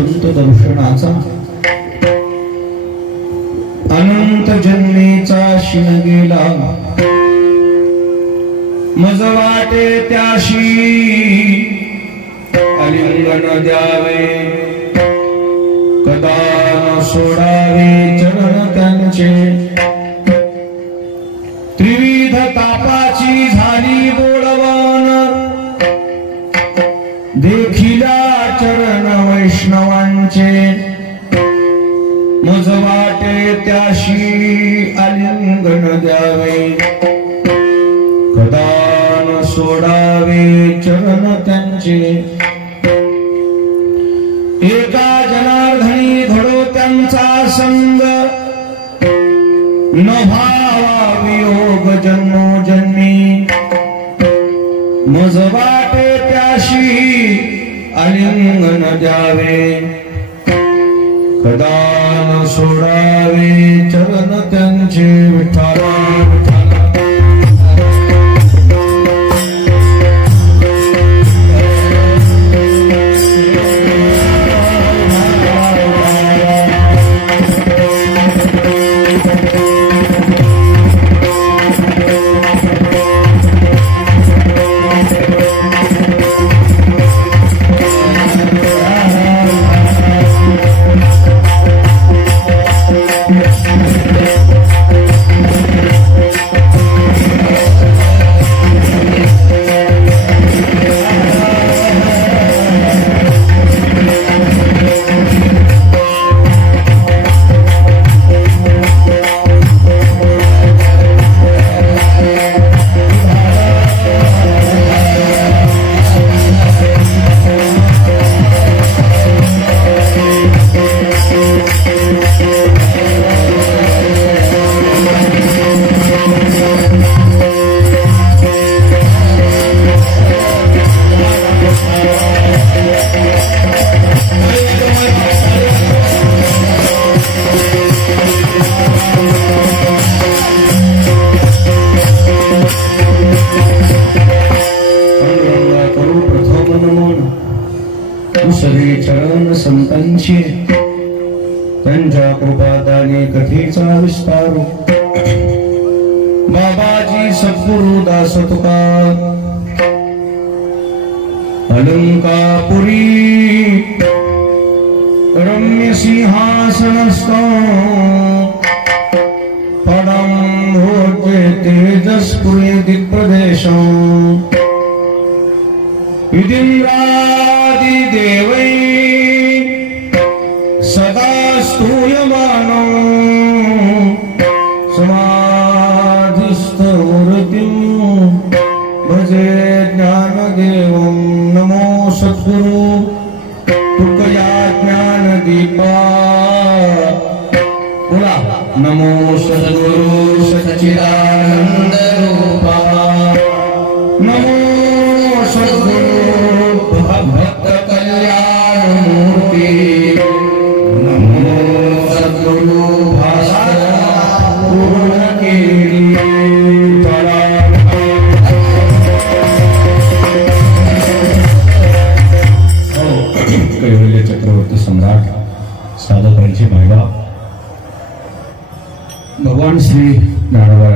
संत दर्शनाचा अनंत जन्मेचा शिन गेला मज वाटे त्याशी आलिंगन द्यावे कदा न सोडावे चरण त्यांचे त्रिविध तापाची झाली बोळवण देखिला चरण वैष्णवांचे मज वाटे त्याशी आलिंगन द्यावे कदा न सोडावे चरण त्यांचे एका जनार्दनी घडो त्यांचा संग न भावा वियोग जन्मोजन्मी मज वाटे त्याशी आलिंगन द्यावे कदा न सोडावे चरण त्यांचे विठ्ठला चरण संतांची त्यांच्या कृपादाने कथेचा विस्तार बाबाजी सद्गुरु दास तुकार अलंकापुरी रम्य सिंहासनस्थ पदं भोज्य तेजस्पुरी दिक्प्रदेश विदिन्द्रादि देवै सदा स्तूयमानो समाधिस्थ मूर्तिं भजे ज्ञानदेवं नमो सद्गुरु तुकया ज्ञानदीपा बोला नमो सद्गुरु सच्चिदानंद रूपा नमो सद्गुरु भक्त कल्याण मूर्ति नमो सद्गुरु भास्कर पूर्ण कैवल्य चक्रवर्ती सम्राट साधकांची महिला भगवान श्री ज्ञानोबा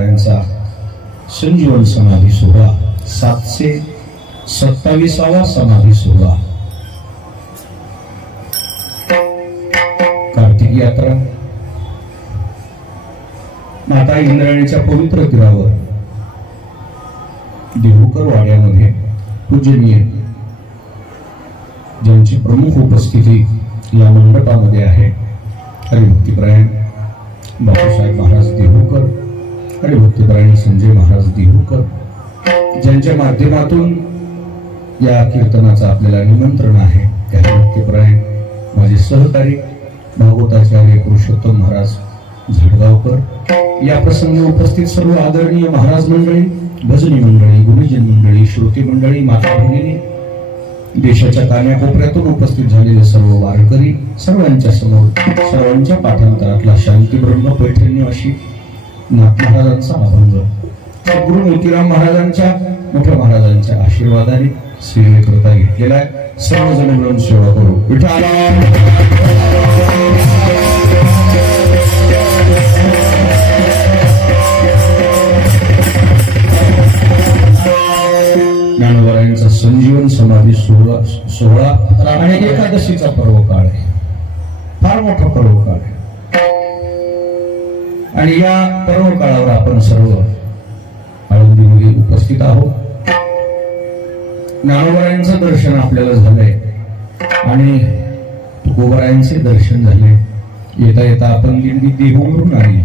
संजीवन समाधी सोहळा 727वा समाधी सोहळा कार्तिक यात्रा माता इंद्रायणीच्या पवित्र तीरावर देहूकर वाड्यामध्ये पूजनीय ज्यांची प्रमुख उपस्थिती या मंडपामध्ये आहे हरिभक्तीपरायण बापूसाहेब महाराज देहूकर हरिभक्तीपरायण संजय महाराज देहूकर ज्यांच्या माध्यमातून या कीर्तनाचं आपल्याला निमंत्रण आहे त्या हरिभक्तीपरायण माझे सहकारी भागवताचार्य पुरुषोत्तम महाराज झाडगावकर या प्रसंगी उपस्थित सर्व आदरणीय महाराज मंडळी भजनी मंडळी गुरुजन मंडळी श्रोती मंडळी माता भगिनी देशाच्या कान्याकोपऱ्यातून उपस्थित झालेले सर्व वारकरी सर्वांच्या समोर सर्वांच्या पाठांतरातला शांती ब्रह्म पैठणनिवासी नाथ महाराजांचा अभंग गुरु मोतीराम महाराजांच्या मोठ्या महाराजांच्या आशीर्वादाने सेवेकरता घेतलेला आहे सर्वजण मिळून सेवा करू विठ्ठला आणि एकादशीचा पर्व काळ आहे, फार मोठा पर्व काळ आहे. आणि या पर्व काळावर आपण सर्व आळंदीमध्ये उपस्थित आहोत. ज्ञानोबरायांचं दर्शन आपल्याला झालंय आणि तुकोबरायांचे दर्शन झाले. येता येता आपण दिंडी देहूवरून आली.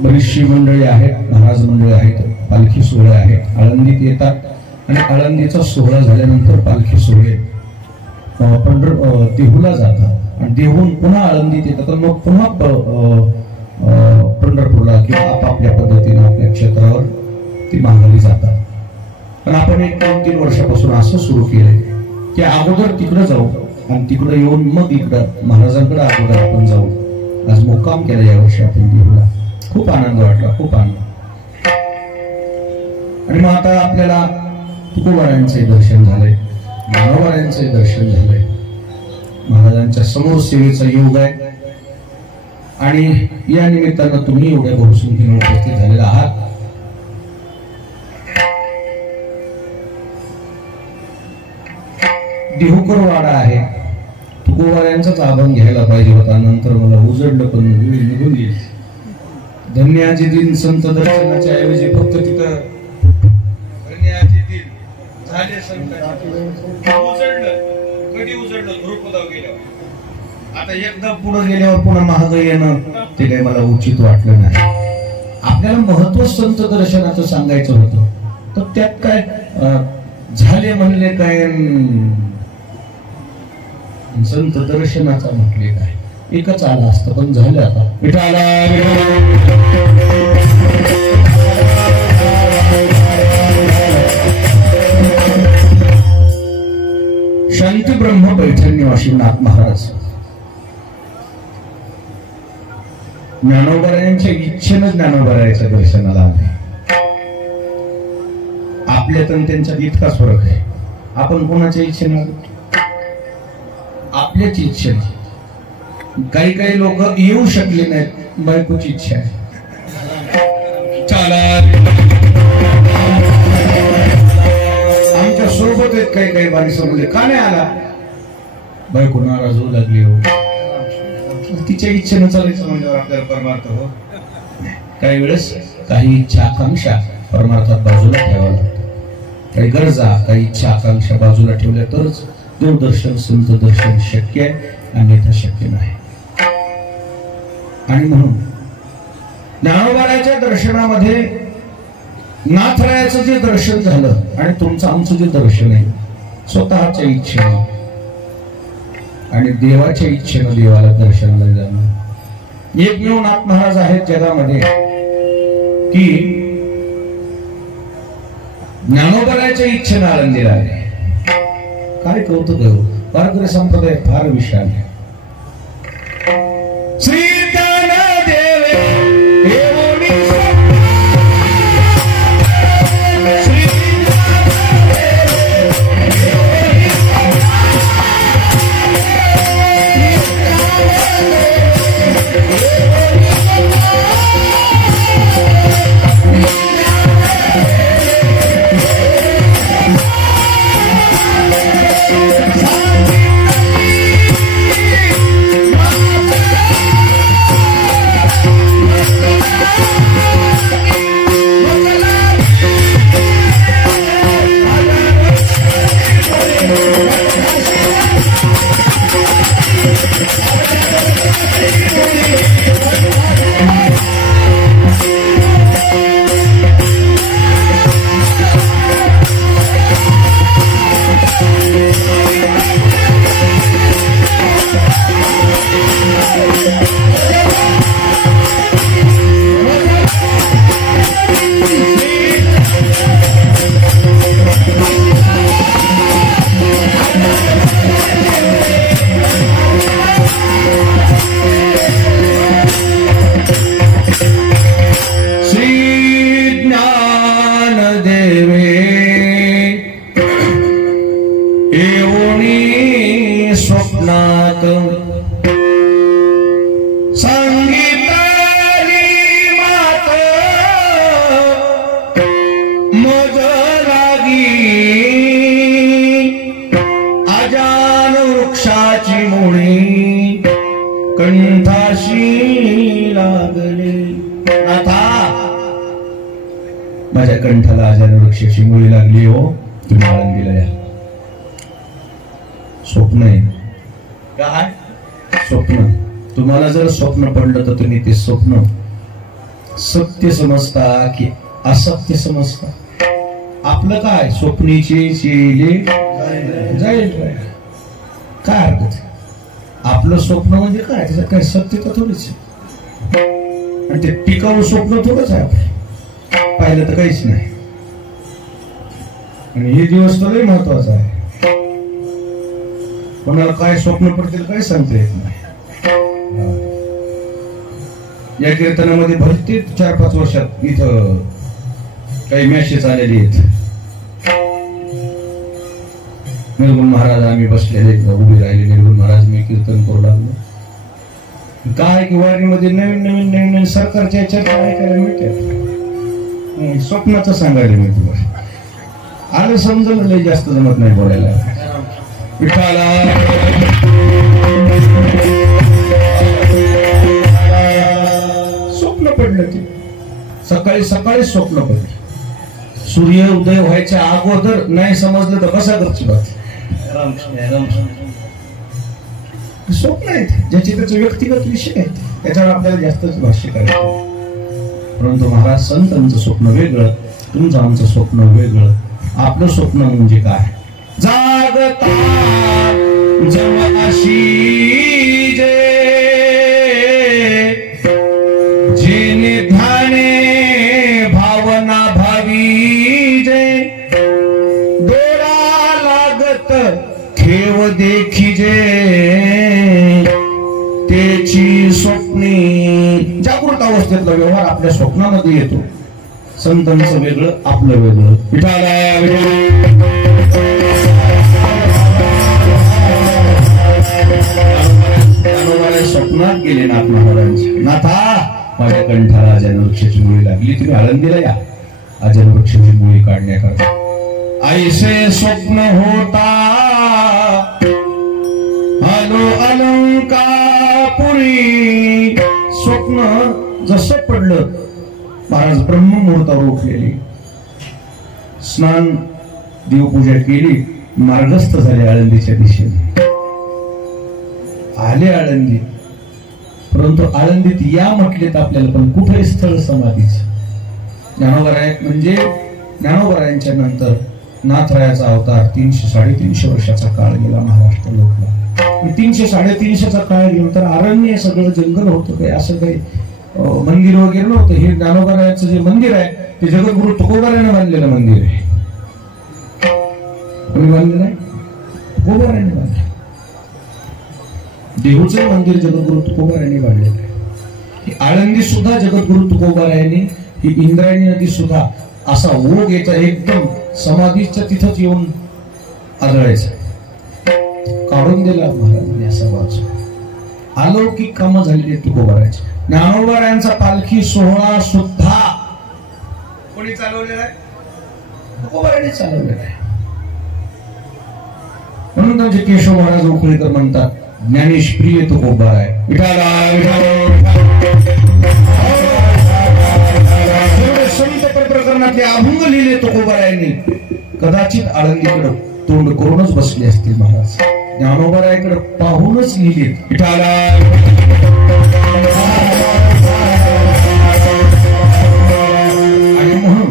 बरीचशी मंडळी आहेत, महाराज मंडळी आहेत, पालखी सोहळे आहेत, आळंदीत येतात आणि आळंदीचा सोहळा झाल्यानंतर पालखी सोहळे देहूला जातात आणि देहून पुन्हा आळंदीत येतात. मग पुन्हा पंढरपूरला किंवा आपापल्या पद्धतीने आपल्या क्षेत्रावर ती माघारी जातात. पण आपण 1-2-3 वर्षापासून असं सुरू केलंय की अगोदर तिकडे जाऊ आणि तिकडे येऊन मग इकडं महाराजांकडे अगोदर आपण जाऊ. आज मुक्काम केला यावर्षी आपण देहूला. खूप आनंद वाटला, खूप आनंद. आणि मग आता आपल्याला तुकोबारायांचे दर्शन झाले, ज्ञानोबारायांचे दर्शन झाले. महाराजांच्या समोर सेवेचा योग आहे आणि या निमित्तानं तुम्ही एवढ्या बहुसंख्येने उपस्थित झालेला आहात. देहूकर वाडा आहे, तुकोबारायांचाच आभान घ्यायला पाहिजे होता. नंतर मला उजडलं पण निघून गेली. धन्याजी दिन संत दर्शनाच्या ऐवजी फक्त तिथं धन्याजी दिन झाले संत उजडलं. कधी उजडलं? ध्रुपदाव गेल्यावर. आता एकदा पुढे गेल्यावर पुन्हा महाग येणं ते काही मला उचित वाटलं नाही. आपल्याला महत्व संत दर्शनाचं सांगायचं होतं, तर त्यात काय झाले म्हणले काय, संत दर्शनाचा म्हटले काय, एकच आला असतं पण झालं. आता विठाला शांती ब्रह्म पैठण निवासी नाथ महाराज ज्ञानोबरायांच्या इच्छेनं ज्ञानोबरायांच्या दर्शनाला आले. आपल्यात आणि त्यांच्यात इतकाच फरक आहे. आपण कोणाच्या इच्छेनं, आपल्याच इच्छेनं. काही काही लोक येऊ शकले नाहीत, बायकोची इच्छा आहे. आमच्या सोबत आहेत काही काही माणसं, म्हणजे का नाही आला, बायको नाराज होऊ लागली. हो, तिच्या इच्छेनं चालायचं म्हणजे आपल्याला परमार्थ हो. काही वेळेस काही इच्छा आकांक्षा परमार्थात बाजूला ठेवावं लागतं. काही गरजा, काही इच्छा आकांक्षा बाजूला ठेवल्या तरच देवदर्शन संत दर्शन शक्य आहे, अन्यथा शक्य नाही. आणि म्हणून ज्ञानोबाराच्या दर्शनामध्ये नाथरायाचं जे दर्शन झालं आणि तुमचं आमचं जे दर्शन आहे स्वतःच्या इच्छेनं आणि देवाच्या इच्छेनं देवाला दर्शनाला जाणं. एकमेव नाथ महाराज आहेत जगामध्ये की ज्ञानोबाराच्या इच्छेनं आनंदीला आहे. काय कौतुक आहे. वारकरी संप्रदाय फार विशाल आहे. श्री स्वप्नात सांगितली मात मज लागी आजान वृक्षाची मुळी कंठाशी लागले. नाथा, माझ्या कंठाला आजान वृक्षाची मुळी लागली हो, तुम्ही आळंदीला या. स्वप्न आहे काय? स्वप्न. तुम्हाला जर स्वप्न पडलं तर तुम्ही ते स्वप्न सत्य समजता की असत्य समजता? आपलं काय? स्वप्नीचे चेले जाईल. काय हरकत? आपलं स्वप्न म्हणजे काय? त्याच्यात काय सत्य तर थोडीच, आणि ते टिकाऊ स्वप्न थोडंच आहे. आपलं पाहिलं तर काहीच नाही. आणि हे दिवस तर लय महत्वाचा आहे. कोणाला काय स्वप्न पडतील काय सांगता येत नाही. या कीर्तनामध्ये भरते 4-5 वर्षात इथं काही मॅसेज आलेले आहेत. निर्गुण महाराज आम्ही बसलेले उभे राहिले. निर्गुण महाराज मी कीर्तन करू लागलो. काय की वारीमध्ये नवीन नवीन नवीन नवीन सरकारच्या याच्यात काय करायला मिळते. स्वप्नाचं सांगायला मी तुम्हाला आलं समजलं. लय जास्त जमत नाही बोलायला. विठाला स्वप्न पडलं. ते सकाळी सकाळी स्वप्न पडलं. सूर्य उदय व्हायच्या अगोदर नाही समजलं तर कसा करची बात. स्वप्न आहेत ज्याचे त्याचे व्यक्तिगत विषय आहेत, त्याच्यावर आपल्याला जास्तच भाष्य करायचं. परंतु महाराज संतांचं स्वप्न वेगळं, तुमचं आमचं स्वप्न वेगळं. आपलं स्वप्न म्हणजे काय? जागता जमाशी जे जेने ध्याने भावना भावी जे डोळा लागत ठेव देखी जे त्याची स्वप्नी. जागृत अवस्थेतला व्यवहार आपल्या स्वप्नामध्ये येतो. संतांचं वेगळं, आपलं वेगळं. स्वप्नात गेले नाथ महाराजांची. नाथा, माझ्या कंठाला आजान वृक्षाची मुळी लागली. तुम्ही आळंदीला या आजान वृक्षाची मुळी काढण्याकरता. ऐसे स्वप्न होता आलो अलंकापुरी. स्वप्न जसं पडलं, महाराज ब्रह्ममुहूर्तावर उठलेली, स्नान देवपूजा केली, मार्गस्थ झाले आळंदीच्या दिशेने. आले आळंदी. परंतु आळंदीत या म्हटलेत आपल्याला, पण कुठे स्थळ समाधीच. ज्ञानोबराय म्हणजे ज्ञानोबरायांच्या नंतर नाथरायाचा अवतार 300-350 वर्षाचा काळ गेला महाराष्ट्र लोकला. 300-350चा काळ गेला तर अरण्य सगळं जंगल होतं. काही असं काही मंदिर वगैरे नव्हतं. हे ज्ञानोबरायाचं जे मंदिर आहे ते जगद्गुरु तुकोबारायाने बांधलेलं मंदिर आहे. कोणी बांधलेलं आहे? तुकोबारायाने बांधलं. देहूचं मंदिर जगद्गुरु तुकोबारायाने बांधलेलं आहे. आळंदी सुद्धा जगद्गुरु तुकोबारायाने, ही इंद्रायणी नदी सुद्धा असा ओघ याचा एकदम समाधीच्या तिथंच येऊन आदळायचा. काढून दिला महाराजांनी असा वाच. अलौकिक कामं झालेली तुकोबारायाची. ज्ञानोबारायांचा पालखी सोहळा सुद्धा कोणी चालवलेला आहे? तुकोबारायाने चालवलेला आहे. म्हणून त्यांचे केशव महाराज उखळीकर म्हणतात, ज्ञानेश प्रिय तुकोबाराय. संत प्रकरणातले अभंग लिहिले तुकोबारायांनी. कदाचित आळंदीकडे तोंड करूनच बसले असतील महाराज. ज्ञानोबारायाकडे पाहूनच लिहिले. आणि म्हणून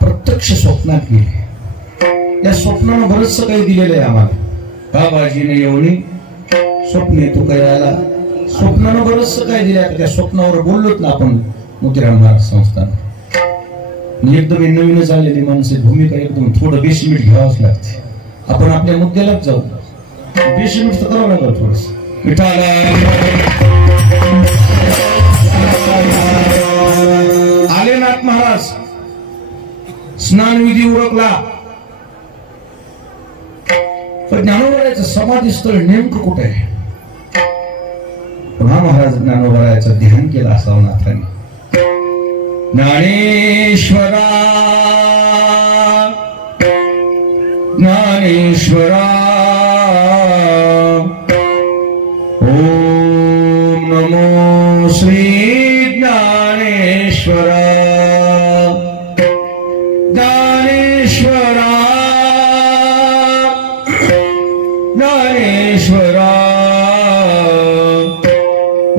प्रत्यक्ष स्वप्नात गेले. या स्वप्नानं बरंचसं काही दिलेलं आहे आम्हाला. बाबाजीने येऊनी स्वप्ने तू करायला, स्वप्नानं बरंचसं काय दिलं. त्या स्वप्नावर बोललोत ना आपण मोतीराम महाराज संस्थान. एकदम नवीनच आलेली माणसं, भूमिका एकदम थोडं 20 मिनिट घ्यावंच लागते. आपण आपल्या मुद्द्यालाच जाऊ. 20 मिनिट तर करावं लागलं थोडस. आले नाथ महाराज. स्नान विधी उरकला. पण ज्ञानोबरायाचं समाधी स्थळ नेमकं कुठे आहे? पुन्हा महाराज ज्ञानोबरायाचं ध्यान केलं असावं नाथांनी. ज्ञानेश्वरा ज्ञानेश्वरा ओम नमो श्री ज्ञानेश्वरा ज्ञानेश्वरा ज्ञानेश्वरा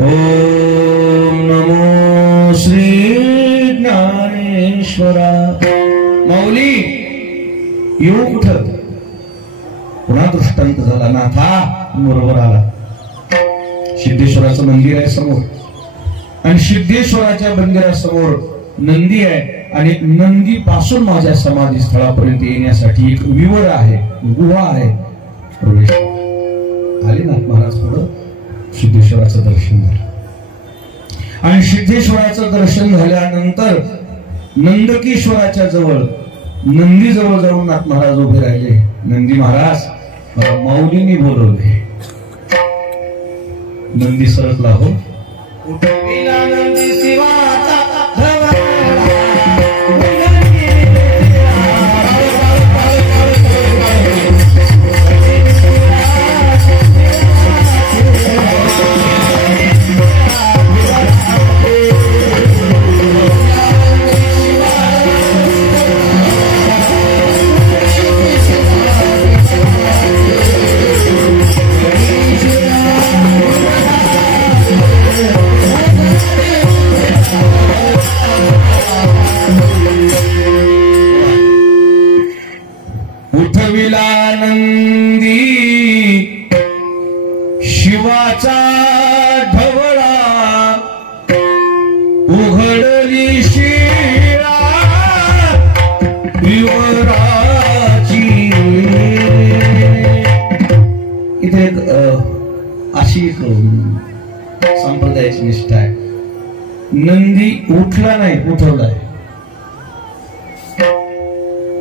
ओम नमो श्री ज्ञानेश्वरा माऊली येऊ कुठं पुन्हा दृष्टांत झाला नाथा बरोबर आला सिद्धेश्वराचं मंदिर आहे समोर आणि सिद्धेश्वराच्या मंदिरासमोर नंदी आहे आणि नंदी पासून माझ्या समाधी स्थळापर्यंत येण्यासाठी एक विवर आहे गुहा आहे प्रवेश आले नाथ महाराज पुढं सिद्धेश्वराचं दर्शन झालं आणि सिद्धेश्वराचं दर्शन झाल्यानंतर नंदकीश्वराच्या जवळ नंदी जवळ जाऊन नाथ महाराज उभे राहिले नंदी महाराज मला माऊलीने बोलवले नंदी सरकला हो नंदी शिवाचा उठविला नंदी शिवाचा ढवळा उघडली शिळा विवराची इथे अशी एक संप्रदायाची निष्ठा आहे नंदी उठला नाही उठवलाय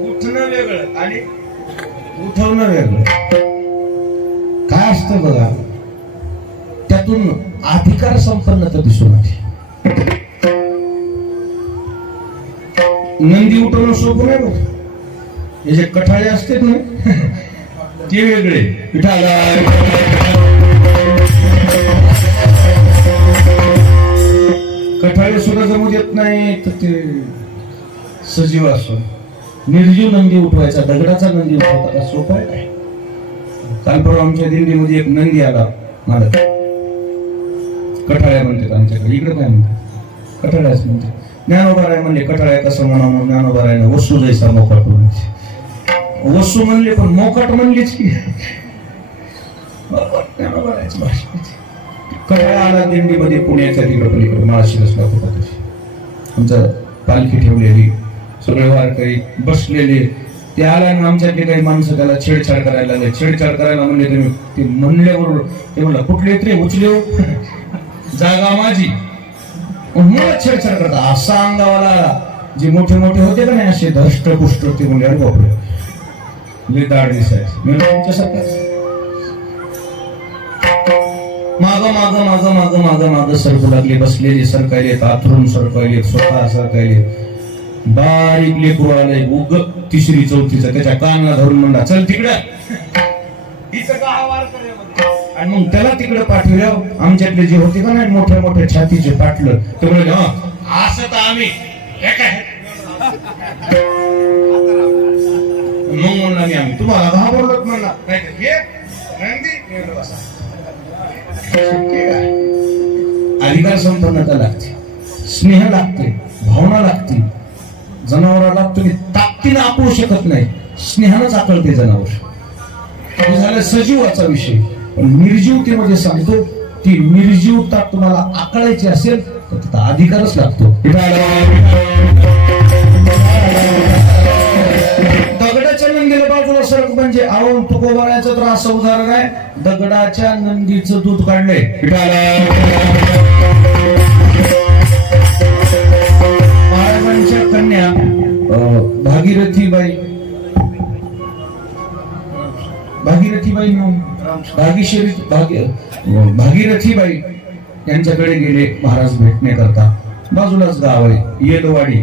उठणं वेगळं आणि उठवणं वेगळं काय असतं बघा त्यातून अधिकार संपन्नता दिसून आली नंदी उठवणं सोपं नाही बघ हे जे कठाळे असते ना ते वेगळे कठाळे सुद्धा जमू देत नाही तर ते सजीव असो निर्जीव नंदी उठवायचा दगडाचा नंदी उठवता का सोपा आहे काय काल परवा आमच्या दिंडीमध्ये एक नंदी आला मला कठाळ्या म्हणतात आमच्याकडे इकडे काय म्हणतात कठाळ्याच म्हणतात ज्ञानोबाराय म्हणले कठाळ्या कसं म्हणा म्हणून ज्ञानोबारायनं वस्तू जैसा मोकाट म्हणले वस्तू म्हणले पण मोकाट म्हणलीच की ज्ञानोबारायची भाषा कठाळा आला दिंडीमध्ये पुण्याच्या तिकडे पलीकडे माळशिरसला होता आमचं पालखी ठेवलेली सगळे वारकरी बसलेले ते आल्यानं आमच्यातले काही माणसं त्याला छेडछाड करायला लागले छेडछाड करायला म्हणले तुम्ही ते म्हणल्याबरोबर ते म्हणलं कुठले तरी उचले जागा माझी मला छेडछाड करता असा अंगावाला जे मोठे मोठे होते का नाही असे धष्टपुष्ट ते म्हणजे अरे बापरे दाढ दिसायचे मी तुमच्यासारखं माग माग माग माग माग माग सरकू लागले बसलेले सरकायले आथरून सरकायले स्वतः सरकायले बारीक लेकरू आलंय उग तिसरी चौथीचा त्याच्या कानाला धरून म्हणला चल तिकडं आणि मग त्याला तिकडे पाठवलं आमच्यातले जे होते का नाही मोठ्या मोठ्या छातीचे पाटलं ते म्हणजे असं तर आम्ही मग म्हणला मी आम्ही तुम्हाला घाबरलोच म्हणला अधिकार संपन्नता लागते स्नेह लागते भावना लागते जनावराला तुम्ही ताकदीने आकळू शकत नाही स्नेहानच आकळते जनावर झालं सजीवाचा विषय पण निर्जीवतेमध्ये सांगतो ती निर्जीवता तुम्हाला आकळायची असेल तर त्याचा अधिकारच लागतो दगडाच्या नंदीला बाजूला सरक म्हणजे आवून तुकोबाळ्याचं तर असं उदाहरण आहे दगडाच्या नंदीचं दूध काढलंय महाराजांच्या कन्या भागीरथीबाई भागीरथीबाई यांच्याकडे गेले महाराज भेटण्याकरता बाजूलाच गाव आहे येदवाडी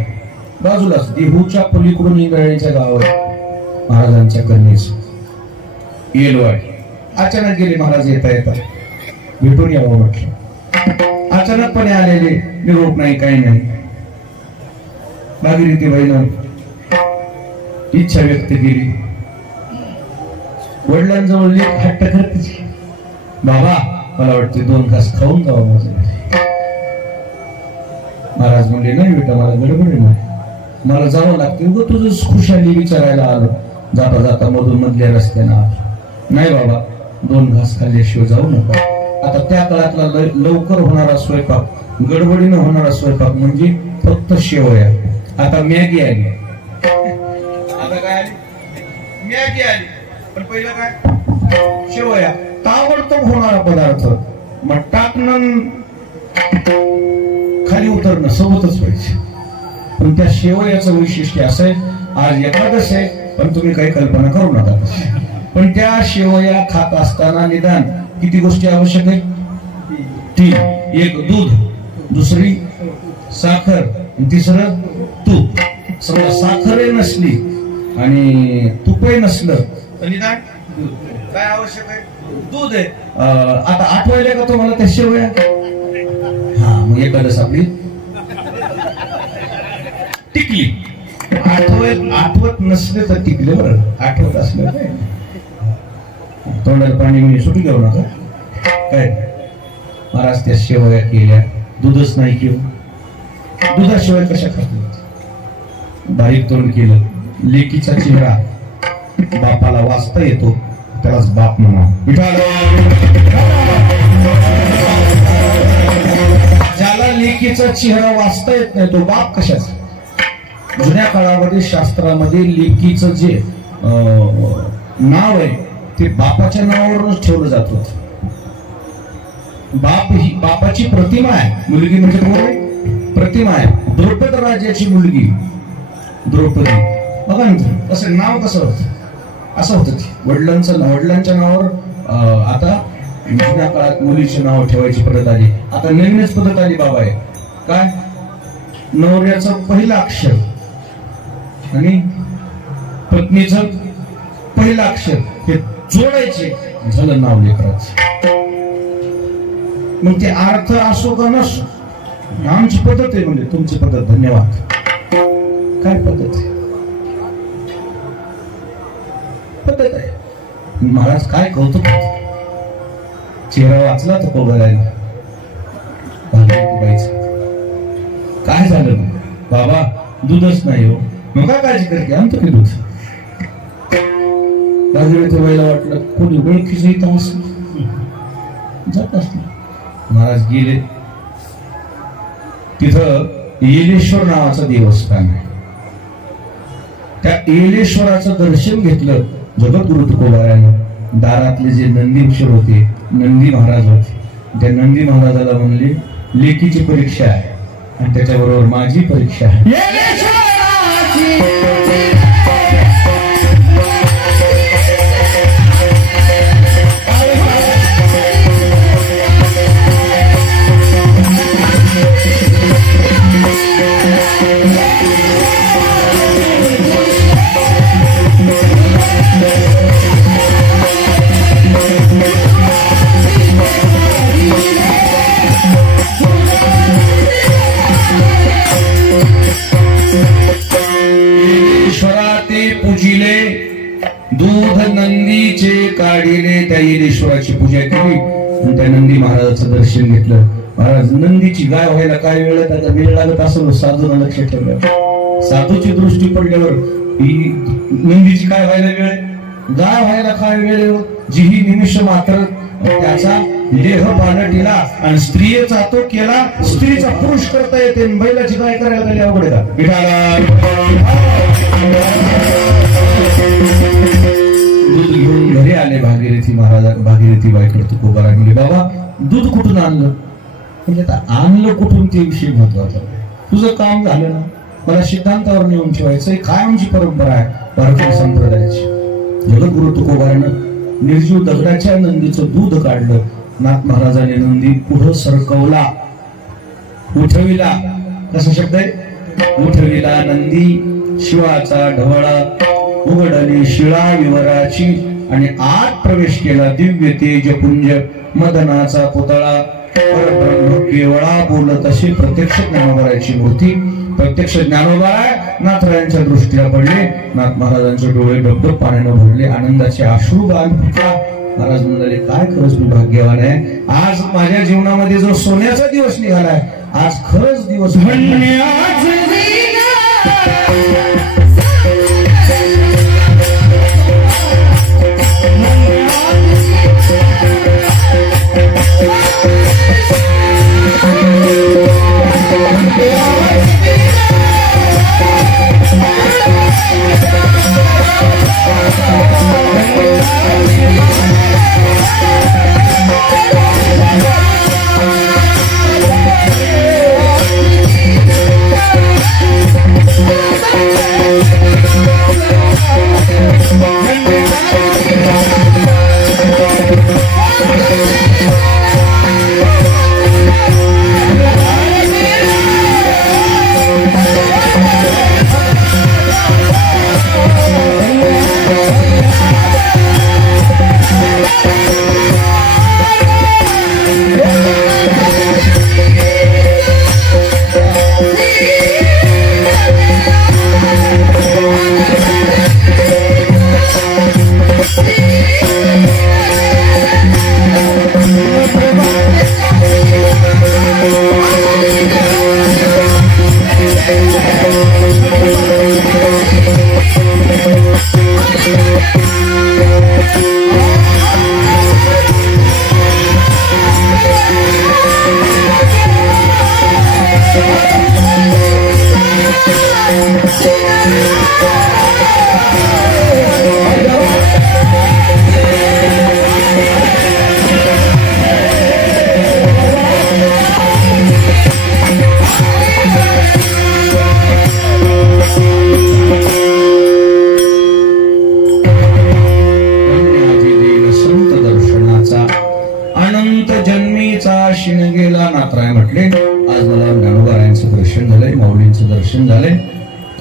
बाजूलाच देहूच्या पलीकडून इंद्रायणीचं गाव आहे महाराजांच्या कन्येच येलवाडी. अचानक गेले महाराज. येता येता भेटून यावं म्हटलं. अचानकपणे आलेले, निरोप नाही, काही नाही. भागीरथीबाईनं इच्छा व्यक्त केली. वडिलांजवळ लेक हट्ट करते, बाबा मला वाटते 2 घास खाऊन जावं माझं. महाराज म्हणले, नाही बेटा, मला गडबड आहे, मला जावं लागते. उगं तुझं खुशाली विचारायला आलो, जाता जाता मधून मधल्या रस्त्यानं आलो. नाही बाबा, 2 घास खाल्ल्याशिवाय जाऊ नका. आता त्या काळातला लवकर होणारा स्वयंपाक, गडबडीनं होणारा स्वयंपाक म्हणजे फक्त शेवया. आता मॅगी आली. आता काय आली? मॅगी आली. पण पहिलं काय? शेवया. ताबडतोब होणारा पदार्थ. मग टाकणं खाली उतरणं सोबतच पाहिजे. पण त्या शेवयाचं वैशिष्ट्य असं आहे, आज एकादश आहे पण तुम्ही काही कल्पना करू नका. पण त्या शेवया खात असताना निदान किती गोष्टी आवश्यक आहे? 3. एक दूध, दुसरी साखर, तिसरं तूप. समजा साखरही नसली आणि तुपही नसलं तर निदान काय आवश्यक आहे? दूध आहे. आता आठवायला का तुम्हाला त्या शेवया? हा, मग एकादश आपली टिकली. आठवत नसले तर टिकले, बरं. आठवत असलं काय तोंडाला पाणी मी सुटू घेऊ नका. काय महाराज त्या शेवया केल्या, दूधच नाही केलं. दुधाशिवाय कशा खातात? बारीक तोंड केलं. लेकीचा चेहरा बापाला वाचता येतो, त्यालाच बाप म्हणा. ज्याला लेकीचा चेहरा वाचता येत नाही तो बाप कशाचा? जुन्या काळामध्ये शास्त्रामध्ये लेकीचं जे नाव आहे ते बापाच्या नावावरूनच ठेवलं जात होतं. बाप ही बापाची प्रतिमा आहे. मुलगी म्हणजे कोण आहे? प्रतिमा आहे. द्रौपद राजाची मुलगी द्रौपदी. बघा ना कसं नाव कसं होतं, असं होतं. वडिलांच्या नावावर आता जुन्या काळात मुलीचे नाव ठेवायची पद्धत आली. आता नवीनच पद्धत आली बाबा आहे. काय? नवऱ्याचं पहिलं अक्षर आणि पत्नीचं पहिलं अक्षर हे जोडायचे, झालं नाव लेकराचं. मग ते अर्थ असो का नसो, आमची पद्धत आहे. म्हणजे तुमची पद्धत. धन्यवाद. काय पद्धत आहे? पद्धत आहे. महाराज काय कौतुक. चेहरा वाचला तो कोबरायला. काय झालं बाबा? दूधच नाही हो. मग काय काळजी करते? आणतो की दूध. बागेला वाटलं कोणी ओळखीचं इथं असं जात असत. महाराज गेले. तिथं येलेश्वर नावाचं देवस्थान आहे. त्या येलेश्वराचं दर्शन घेतलं जगद्गुरु तुकोबाराने. दारातले जे नंदीक्षर होते, नंदी महाराज होते, त्या नंदी महाराजाला म्हणले लेकीची परीक्षा आहे आणि त्याच्याबरोबर माझी परीक्षा आहे. दूध नंदीचे काढिले. त्या येलेश्वराची पूजा केली आणि त्या नंदी महाराजाचं दर्शन घेतलं. महाराज नंदीची गाय व्हायला काय वेळ लागत असं साधूला लक्ष ठेवलं. साधूची दृष्टी पडल्यावर ही नंदीची काय व्हायला वेळ, गाय व्हायला काय वेळ. जी ही निमिष मात्र त्याचा देह पालटिला आणि स्त्रियेचा तो केला. स्त्रीचा पुरुष करता येते, बैलाची काय करायला लागली अवघड का? दूध घेऊन घरी आले भागीरथी महाराज. भागीरथी बाईकडे तुकोबारा म्हणले बाबा दूध कुठून आणलं? म्हणजे आता आणलं कुठून ते विषय महत्वाचा. तुझं काम झालं ना, मला सिद्धांतावर नेऊन ठेवायचं. काय आमची परंपरा आहे भारतीय संप्रदायाची. जगद्गुरु तुकोबारानं निर्जीव दगडाच्या नंदीचं दूध काढलं. नाथ महाराजांनी नंदी पुढं सरकवला, उठविला. कसा शब्द आहे? उठविला नंदी शिवाचा ढवळा उघडली शिळा विवराची आणि आत प्रवेश केला दिव्य तेज पुंज मदनाचा पुतळा परब्रह्म केवळा बोलत अशी प्रत्यक्ष ज्ञानोबाची मूर्ती प्रत्यक्ष ज्ञानोबा नाथरायांच्या दृष्टीला पडले नाथ महाराजांचे डोळे डबडब पाण्यानं भरले आनंदाचे अश्रू गाल फुटला महाराज म्हणाले काय खरंच मी भाग्यवान आहे आज माझ्या जीवनामध्ये जो सोन्याचा दिवस निघालाय आज खरंच दिवस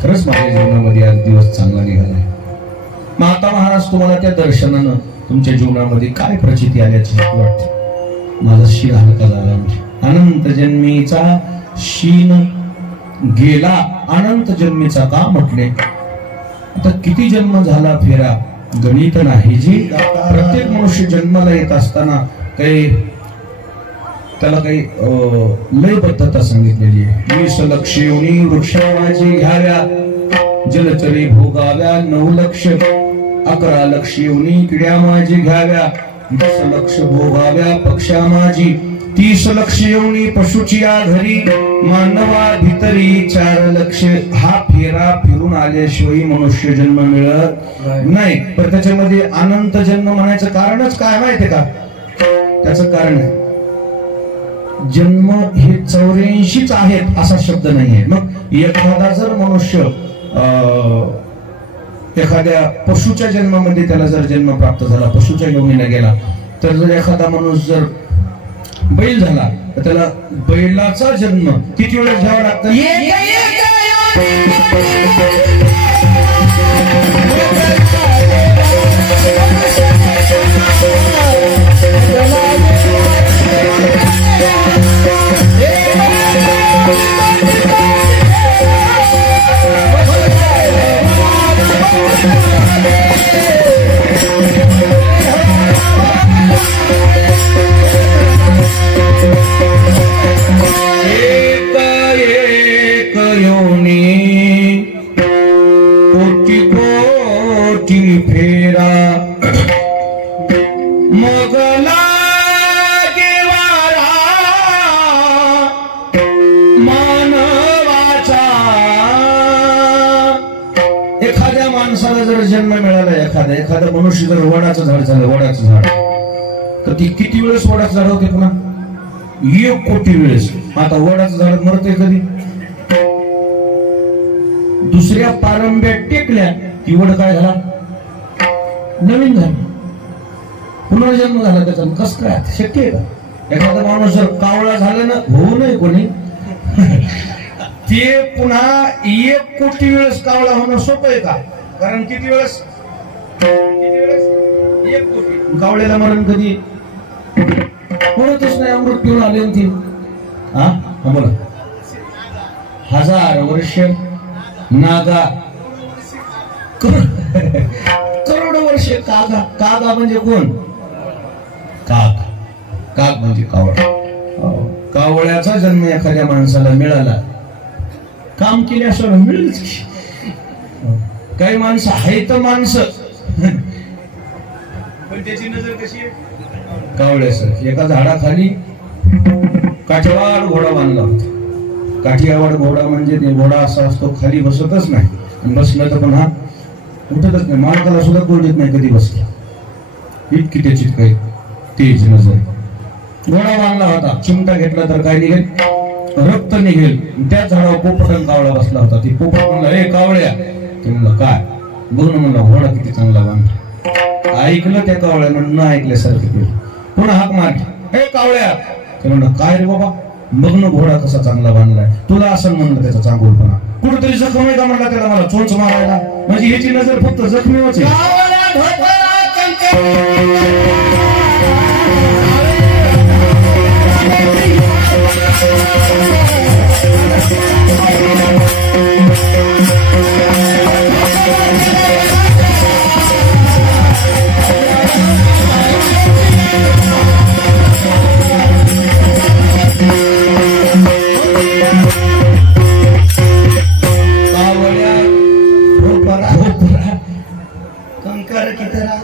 खरंच माझ्या जीवनामध्ये आज दिवस चांगला निघालाय मग आता महाराज तुम्हाला त्या दर्शनानं तुमच्या जीवनामध्ये काय प्रचिती आल्याची वाटते माझा शीन हलका झाला म्हणजे अनंत जन्मीचा शीन गेला अनंत जन्मीचा का म्हटले आता किती जन्म झाला फेरा गणित नाही जी प्रत्येक मनुष्य जन्माला येत असताना काही त्याला काही लयबद्धता सांगितलेली आहे 20 लक्ष योनी वृक्षावाची घ्याव्या जलचरी भोगाव्या 9 लक्ष 11 लक्ष योनी किड्या माझी घ्याव्या 10 लक्ष भोगाव्या पक्षा माझी 30 लक्ष योनी पशुची घरी मानवा भितरी 4 लक्ष हा फेरा फिरून आल्याशिवाय मनुष्य जन्म मिळत नाही पण त्याच्यामध्ये अनंत जन्म म्हणायचं कारणच काय माहितीये का त्याचं कारण आहे जन्म हे 84च आहेत असा शब्द नाहीये मग एखादा जर मनुष्य एखाद्या पशुच्या जन्मामध्ये त्याला जर जन्म प्राप्त झाला पशुच्या योनीला गेला तर जर एखादा माणूस जर बैल झाला तर त्याला बैलाचा जन्म किती वेळेस घ्यावा लागतो जन्म मिळाला एखादा मनुष्य जर वडाचं झाड झालं वडाचं झाड तर ती किती वेळेस वडाचं झाड होते पुन्हा 1 कोटी वेळेस आता वडाचं झाड मरते कधी दुसऱ्या पारंब्यात टेकल्या की वड काय झाला नवीन झालं पुनर्जन्म झाला त्याचा कस काय शक्य आहे का एखादा माणूस जर कावळा झाला ना होऊ नये कोणी ते पुन्हा 1 कोटी वेळेस कावळा होणं सोपं आहे का कारण किती वेळेस एक कोटी. कावळ्याला मरण कधी म्हणतच नाही, अमृत पिऊन आले ती. हा बोला. 1000 वर्ष नागा, करोड वर्ष कागा. कागा म्हणजे कोण? काग. काग म्हणजे कावळा. कावळ्याचा जन्म एखाद्या माणसाला मिळाला, काम केल्याशिवाय मिळेलच. काही माणसं आहेत माणसं, पण त्याची नजर कशी आहे? कावळ्यासारखी. एका झाडाखाली काठीवाड घोडा बांधला होता. काठीवाड घोडा म्हणजे ते घोडा असा असतो, खाली बसतच नाही, आणि बसलं तर पण हा उठतच नाही. मालकाला सुद्धा कोण देत नाही कधी बसला, इतकी त्याची काही तेज नजर. घोडा बांधला होता, चिमटा घेतला तर काय निघेल? रक्त निघेल. त्या झाडावर पोपट कावळा बसला होता. ती पोपट म्हणला, हे कावळ्या. ते म्हणलं काय? बघ ना म्हणला, घोडा किती चांगला बांधला. ऐकलं त्या कावळ्यानं, न ऐकल्यासारखं केलं. पुन्हा हाक मारली, हे कावळ्या. ते म्हणलं, काय रे बाबा, बघ ना घोडा कसा चांगला बांधलाय. तुला असं म्हणलं त्याचा चांगुलपणा. कुठेतरी जखम आहे का म्हणला त्याला, मला चोच मारायला. म्हणजे ह्याची नजर फक्त जखमीवरच आहे.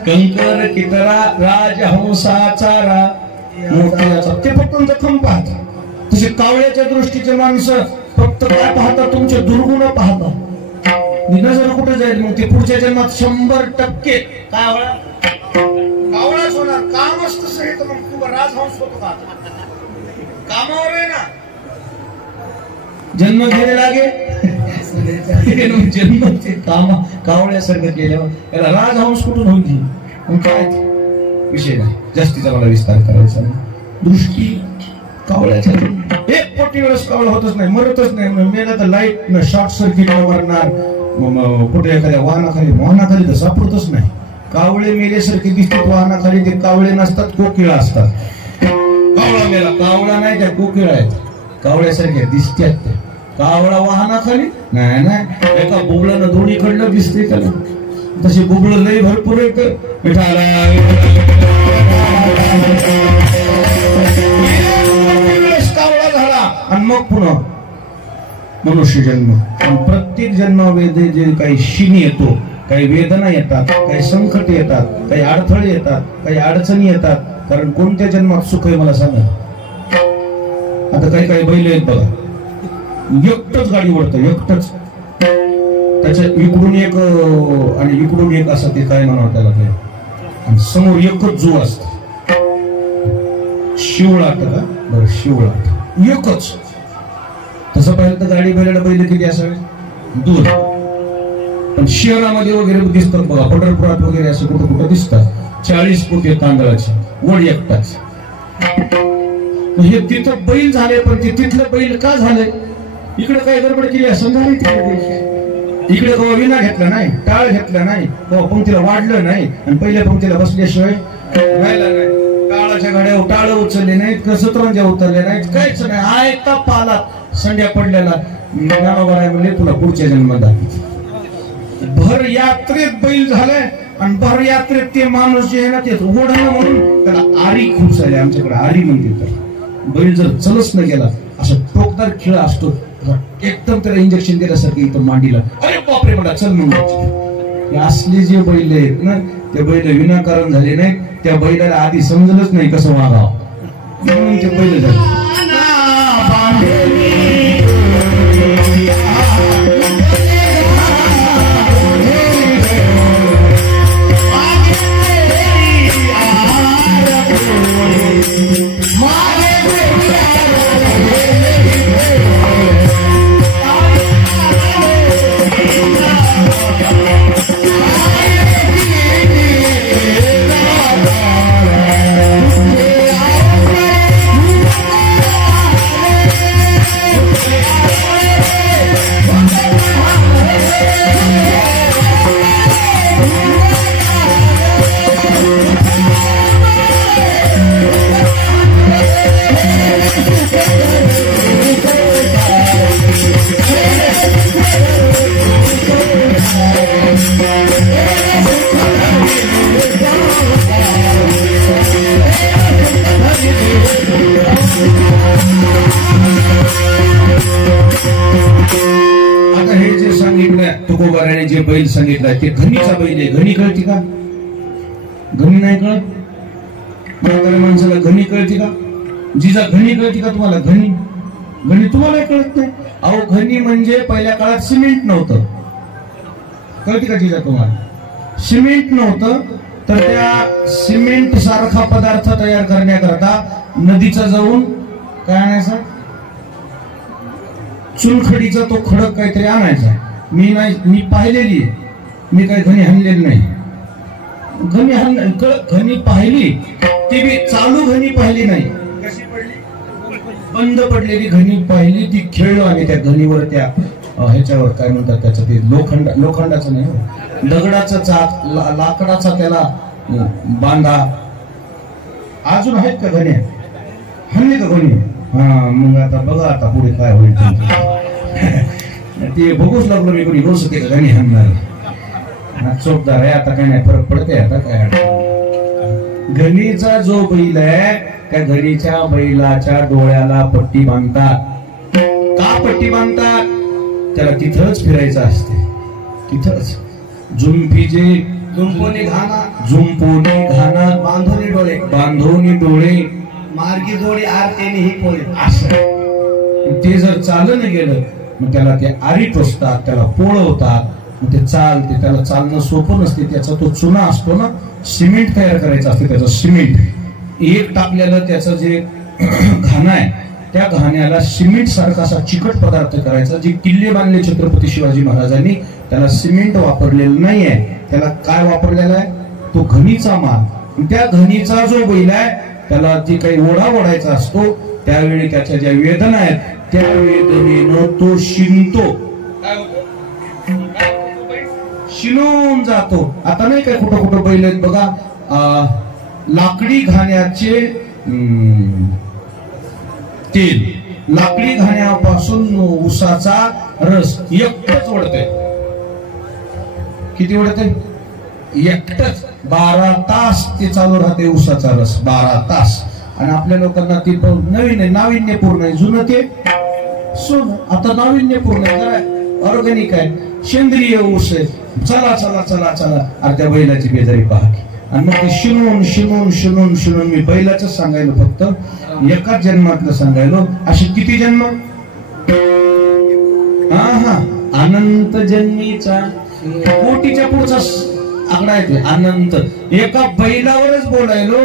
कंकर कितरा राजहंसाचा मोठ्याचा. ते फक्त जखम पाहतात. तसे कावळ्याच्या दृष्टीचे माणसं फक्त काय पाहतात? तुमचे दुर्गुण पाहतात. नजर कुठे जाईल मग? ते पुढच्या जन्मात 100% कावळाच होणार. कामच तसं आहे, तर मग तू राजहंस होतो का? कामावर आहे ना. जन्म घ्यायला लागे, जन्म ते कावळ्यासारखं केल्यावर त्याला राजहंस कुठून होईल? मग काय विषय नाही, जास्तीचा मला विस्तार करायचा नाही. दृष्टी कावळ्याच्या 1 कोटी वेळेस कावळा होतच नाही, मरतच नाही. मेला तर लाईट न शॉर्ट सर्किट न मरणार. कुठे एखाद्या वाहनाखाली तर सापडतच नाही. कावळे मेल्यासारखे दिसतात वाहनाखाली. ते कावळे नसतात, कोकिळा असतात. कावळा मेला, कावळा नाही, त्या कोकिळा आहेत. कावळ्यासारख्या दिसतात त्या. कावळा वाहनाखाली नाही, एका बुबळानं दोन्हीकडलं दिसते त्याला. तशी बुबळ लई भरपूर येत. कावळा झाला आणि मग पुन्हा मनुष्य जन्म. पण प्रत्येक जन्मामध्ये जे काही शीन येतो, काही वेदना येतात, काही संकट येतात, काही अडथळे येतात, काही अडचणी येतात. कारण कोणत्या जन्मात सुख आहे मला सांगा? आता काही काही बैल आहेत बघा, एकटच गाडी ओढतं, एकटच. त्याच्या इकडून एक आणि इकडून एक असं, ते काय म्हणावं त्याला, ते आणि समोर एकच जो असत. शिवळाट का? बरं, शिवळाट एकच. तसं पाहिलं तर गाडी बैलाला बैल किती असावे? दूर. पण शहरामध्ये वगैरे दिसतात बघा, पंढरपुरात वगैरे असं कुठं कुठं दिसतात. 40 पोते तांदळाची वड एकटाच. हे तिथं बैल झाले, पण ते तिथलं बैल का झालंय? इकडे काय गडबड केली असं झाली. इकडे कवा विना घेतला नाही, टाळ घेतला नाही, कवा पंक्तीला वाढलं नाही, आणि पहिल्या पंक्तीला बसल्याशिवाय राहिला नाही. टाळाच्या गाड्या टाळ उचलले नाहीत, सतरंजा उतरले नाहीत, काहीच नाही. आयता पाला संध्या पडलेला. म्हणले तुला पुढच्या जन्मात दाखव. भर यात्रेत बैल झालाय, आणि भर यात्रेत ते माणूस जे आहे ना, ते ओढणं म्हणून त्याला आरी खूप झाले. आमच्याकडे आरी म्हणते. तर बैल जर चलच न गेला, असं टोकदार खिळा असतो, एकदम त्याला इंजेक्शन दिल्यासारखं इथं मांडीला, अरे बापरे म्हणा चल म्हणून. असले जे बैल आहेत ना, ते बैल विनाकारण झाले नाहीत. त्या बैलाला आधी समजलंच नाही कसं वागावं, म्हणून ते बैल झाले. आता हे जे सांगितलं तुकोबाराने जे बैल सांगितलं ते घणीचा बैल आहे. घणी कळती का? घणी नाही कळत. म्हाताऱ्या माणसाला घणी कळती का? जिजा घणी कळती का तुम्हाला? घणी घणी तुम्हाला कळत नाही. अहो घणी म्हणजे पहिल्या काळात सिमेंट नव्हतं. कळती का जिजा तुम्हाला? सिमेंट नव्हतं तर त्या सिमेंट सारखा पदार्थ तयार करण्याकरता नदीचा जाऊन काय आणायचा? चुनखडीचा तो खडक काहीतरी आणायचा. मी पाहिलेली आहे. मी काही घणी हाणलेली नाही. घणी पाहिली ती बी चालू घणी पाहिली नाही. कशी पडली? बंद पडलेली घणी पाहिली. ती खेळलो आणि त्या घणीवर त्या ह्याच्यावर काय म्हणतात त्याचं ते लोखंडाचं नाही दगडाचं चाक लाकडाचा त्याला बांधा. अजून आहेत का घण्या? हल्ली का घणी? हा मग आता बघा आता पुढे काय होईल ते बघूच लागलो मी. कोणी होऊ शकते का घणी हाणणार? चोपदार आहे आता काय नाही फरक पडते. आता काय घणीचा जो बैल आहे त्या घणीच्या बैलाच्या डोळ्याला पट्टी बांधतात. का पट्टी बांधतात? त्याला तिथंच फिरायचं असते. तिथंच जुंपोनी घाना बांधोनी डोळे मार्गी जोडी आरतेने ही पोळे. असं ते जर चालणं गेलं मग त्याला ते आरी टोचतात, त्याला पोळवतात. मग ते चालते. त्याला चालणं सोपं नसते. त्याचा तो चुना असतो ना, सिमेंट तयार करायचं असते. त्याचं सिमेंट एक टाकलेलं त्याचं जे घाण आहे त्या घाण्याला सिमेंट सारखा असा चिकट पदार्थ करायचा. जे किल्ले बांधले छत्रपती शिवाजी महाराजांनी त्याला सिमेंट वापरलेलं नाहीये. त्याला काय वापरलेला आहे? तो घणीचा माल. त्या घणीचा जो बैल आहे त्याला ती काही ओढा ओढायचा असतो. त्यावेळी त्याच्या ज्या वेदना आहेत त्या वेदनेनं तो शिनतो. शिनून जातो. आता नाही काय कुठं कुठं बैल आहेत बघा. लाकडी घाण्याचे तेल, लाकडी घाण्यापासून उसाचा रस एकटच ओढते. किती ओढते? एकटच 12 तास ते चालू राहते उसाचा रस. 12 तास. आणि आपल्या लोकांना ती नवीन आहे, नाविन्यपूर्ण आहे. जुनं ते सोनं. आता नाविन्यपूर्ण आहे, ऑर्गॅनिक आहे, सेंद्रिय ऊस आहे. चला चला चला चला. आणि त्या बैलाची बेजारी पहा. आणि मग ते शिनून शिनून शिनून शिनून मी बैलाच सांगायलो. फक्त एकाच जन्मातलं सांगायलो. अशी किती जन्म? हा अनंत जन्मीचा कोटीच्या पुढचा आकडा आहे ते अनंत. एका बैलावरच बोलायलो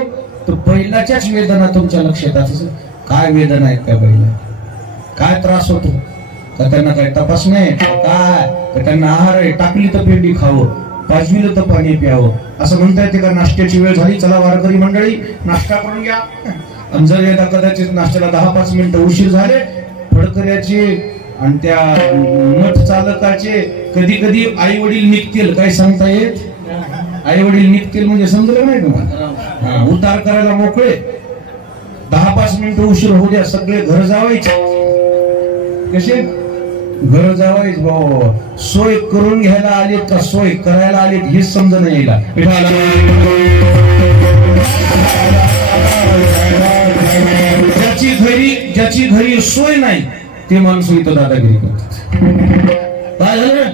तर बैलाच्याच वेदना तुमच्या लक्षात येतात. काय वेदना आहेत त्या बैला? काय त्रास होतो? का त्यांना काय तपास नाही? काय का त्यांना आहार आहे? टाकली तर पेंडी खावं, पाजविलं तर पाणी प्यावं. असं म्हणता येते का? नाश्त्याची वेळ झाली, चला वारकरी मंडळी नाश्ता करून घ्या. आणि जर यदा कदाचित नाश्त्याला 10-5 मिनिटं उशीर झाले, फडकऱ्याचे आणि त्या मठ चालकाचे कधी कधी आई वडील निघतील. काय सांगता येत? आई वडील निघतील म्हणजे समजलं नाही तुम्हाला? उतार करायला मोकळे. 10-5 मिनिटं उशीर होऊ द्या, सगळे घर जावायचे. कसे घर जावायच भाऊ? सोय करून घ्यायला आलेत का सोय करायला आलेत हेच समजून यायला. ज्याची घरी सोय नाही ते माणसं इथं दादागिरी करतात. काय झालं?